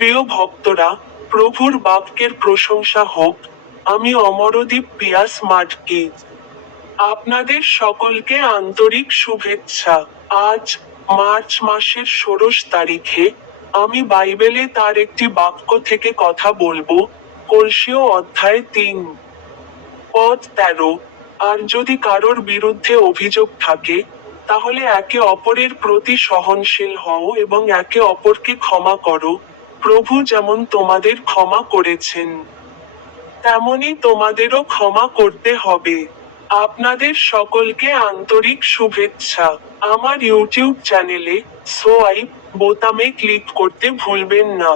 প্রিয় ভক্তরা, প্রভুর বাক্যের প্রশংসা হোক। আমি অমরদীপ পিয়াস মাটকি। আপনাদের সকলকে আন্তরিক শুভেচ্ছা। আজ মার্চ মাসের 16 তারিখে আমি বাইবেলে তার একটি বাক্য থেকে কথা বলবো। কলসীয় অধ্যায় 3 পদ 13। আর যদি কারোর বিরুদ্ধে অভিযোগ থাকে, তাহলে একে অপরের প্রতি সহনশীল হও এবং একে অপরকে ক্ষমা করো, প্রভু যেমন তোমাদের ক্ষমা করেছেন তেমনি তোমাদেরও ক্ষমা করতে হবে। আপনাদের সকলকে আন্তরিক শুভেচ্ছা। আমার ইউটিউব চ্যানেলে সোয়াইপ বোতামে ক্লিক করতে ভুলবেন না।